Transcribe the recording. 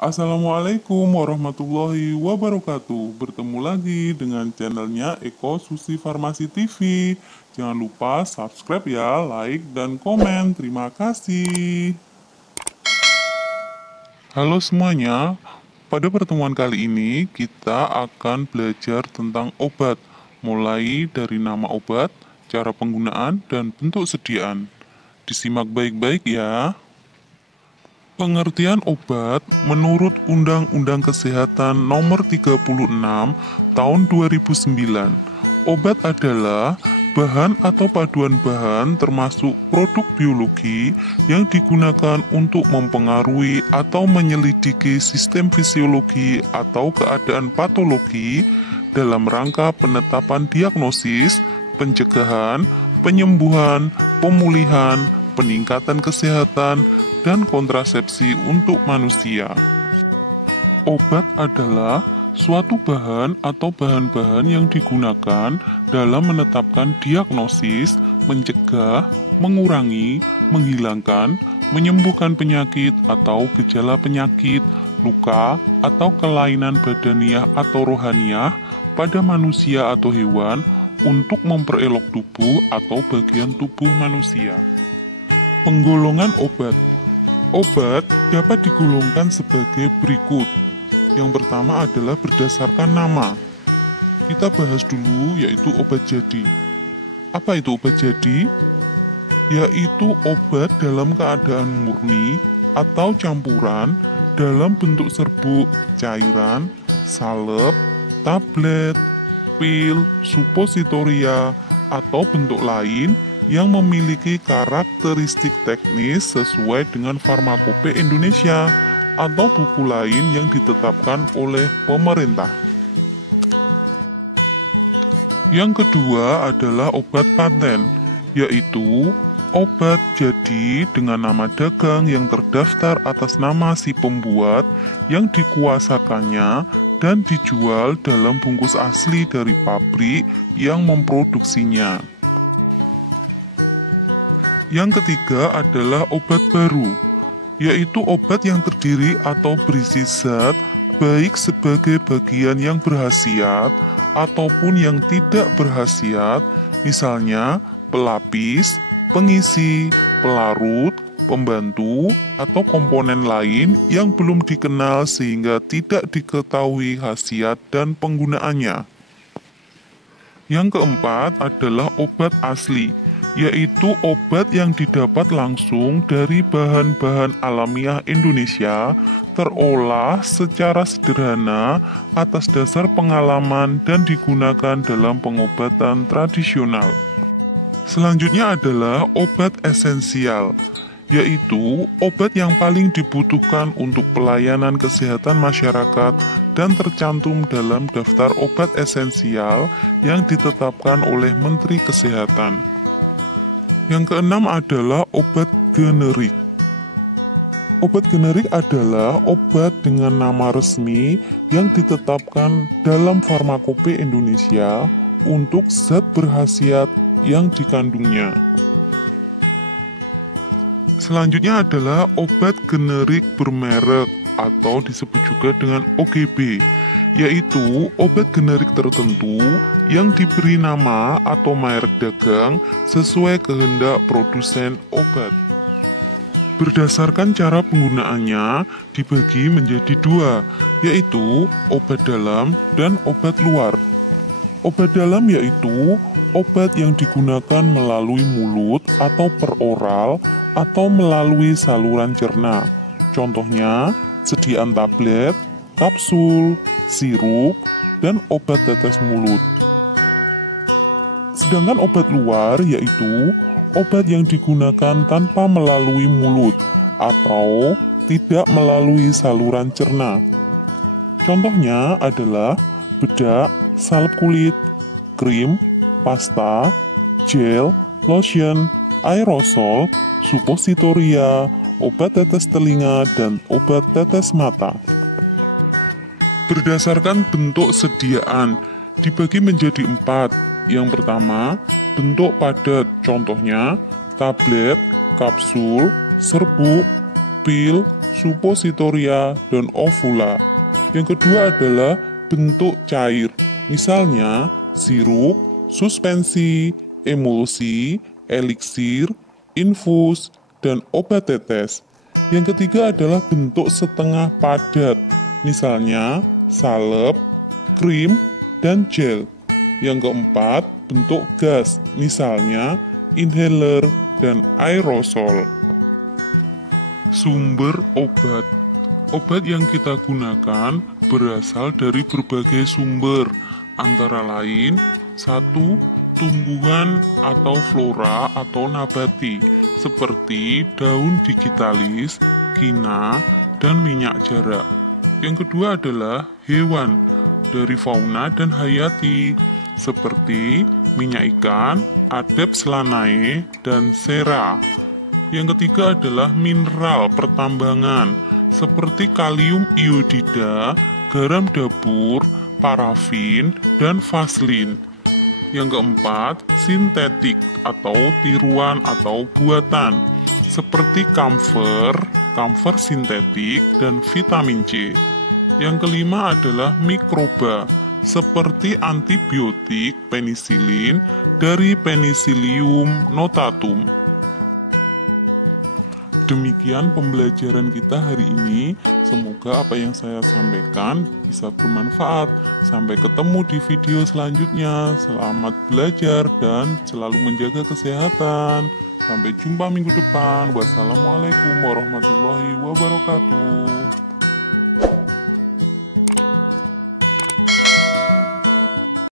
Assalamualaikum warahmatullahi wabarakatuh. Bertemu lagi dengan channelnya Eko Susi Farmasi TV. Jangan lupa subscribe ya, like dan komen. Terima kasih. Halo semuanya, pada pertemuan kali ini kita akan belajar tentang obat, mulai dari nama obat, cara penggunaan, dan bentuk sediaan. Disimak baik-baik ya. Pengertian obat menurut Undang-Undang Kesehatan Nomor 36 Tahun 2009. Obat adalah bahan atau paduan bahan termasuk produk biologi yang digunakan untuk mempengaruhi atau menyelidiki sistem fisiologi atau keadaan patologi dalam rangka penetapan diagnosis, pencegahan, penyembuhan, pemulihan, peningkatan kesehatan, dan kontrasepsi untuk manusia. Obat adalah suatu bahan atau bahan-bahan yang digunakan dalam menetapkan diagnosis, mencegah, mengurangi, menghilangkan, menyembuhkan penyakit atau gejala penyakit, luka, atau kelainan badaniah atau rohaniah pada manusia atau hewan untuk memperelok tubuh atau bagian tubuh manusia. Penggolongan obat. Obat dapat digolongkan sebagai berikut. Yang pertama adalah berdasarkan nama. Kita bahas dulu yaitu obat jadi. Apa itu obat jadi? Yaitu obat dalam keadaan murni atau campuran dalam bentuk serbuk, cairan, salep, tablet, pil, supositoria, atau bentuk lain yang memiliki karakteristik teknis sesuai dengan Farmakope Indonesia atau buku lain yang ditetapkan oleh pemerintah. Yang kedua adalah obat paten, yaitu obat jadi dengan nama dagang yang terdaftar atas nama si pembuat yang dikuasakannya dan dijual dalam bungkus asli dari pabrik yang memproduksinya. Yang ketiga adalah obat baru, yaitu obat yang terdiri atau berisi zat baik sebagai bagian yang berkhasiat ataupun yang tidak berkhasiat, misalnya pelapis, pengisi, pelarut, pembantu, atau komponen lain yang belum dikenal sehingga tidak diketahui khasiat dan penggunaannya. Yang keempat adalah obat asli, yaitu obat yang didapat langsung dari bahan-bahan alamiah Indonesia, terolah secara sederhana atas dasar pengalaman dan digunakan dalam pengobatan tradisional. Selanjutnya adalah obat esensial, yaitu obat yang paling dibutuhkan untuk pelayanan kesehatan masyarakat dan tercantum dalam daftar obat esensial yang ditetapkan oleh Menteri Kesehatan. Yang keenam adalah obat generik. Obat generik adalah obat dengan nama resmi yang ditetapkan dalam Farmakope Indonesia untuk zat berkhasiat yang dikandungnya. Selanjutnya adalah obat generik bermerek atau disebut juga dengan OGB, yaitu obat generik tertentu yang diberi nama atau merek dagang sesuai kehendak produsen obat. Berdasarkan cara penggunaannya dibagi menjadi dua, yaitu obat dalam dan obat luar. Obat dalam yaitu obat yang digunakan melalui mulut atau peroral atau melalui saluran cerna. Contohnya, sediaan tablet, kapsul, sirup, dan obat tetes mulut. Sedangkan obat luar yaitu obat yang digunakan tanpa melalui mulut atau tidak melalui saluran cerna. Contohnya adalah bedak, salep kulit, krim, pasta, gel, lotion, aerosol, supositoria, obat tetes telinga, dan obat tetes mata. Berdasarkan bentuk sediaan, dibagi menjadi 4. Yang pertama, bentuk padat, contohnya tablet, kapsul, serbuk, pil, suppositoria, dan ovula. Yang kedua adalah bentuk cair, misalnya sirup, suspensi, emulsi, eliksir, infus, dan obat tetes. Yang ketiga adalah bentuk setengah padat, misalnya salep, krim, dan gel. Yang keempat, bentuk gas, misalnya inhaler dan aerosol. Sumber obat. Obat yang kita gunakan berasal dari berbagai sumber, antara lain 1. Tumbuhan atau flora atau nabati, seperti daun digitalis, kina, dan minyak jarak. Yang kedua adalah hewan, dari fauna dan hayati, seperti minyak ikan, Adepts lanae, dan sera. Yang ketiga adalah mineral pertambangan, seperti kalium iodida, garam dapur, parafin, dan vaselin. Yang keempat, sintetik atau tiruan atau buatan, seperti kamfer sintetik, dan vitamin C. Yang kelima adalah mikroba, seperti antibiotik penisilin dari Penicillium notatum. Demikian pembelajaran kita hari ini. Semoga apa yang saya sampaikan bisa bermanfaat. Sampai ketemu di video selanjutnya. Selamat belajar dan selalu menjaga kesehatan. Sampai jumpa minggu depan. Wassalamualaikum warahmatullahi wabarakatuh.